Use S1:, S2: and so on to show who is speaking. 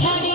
S1: party.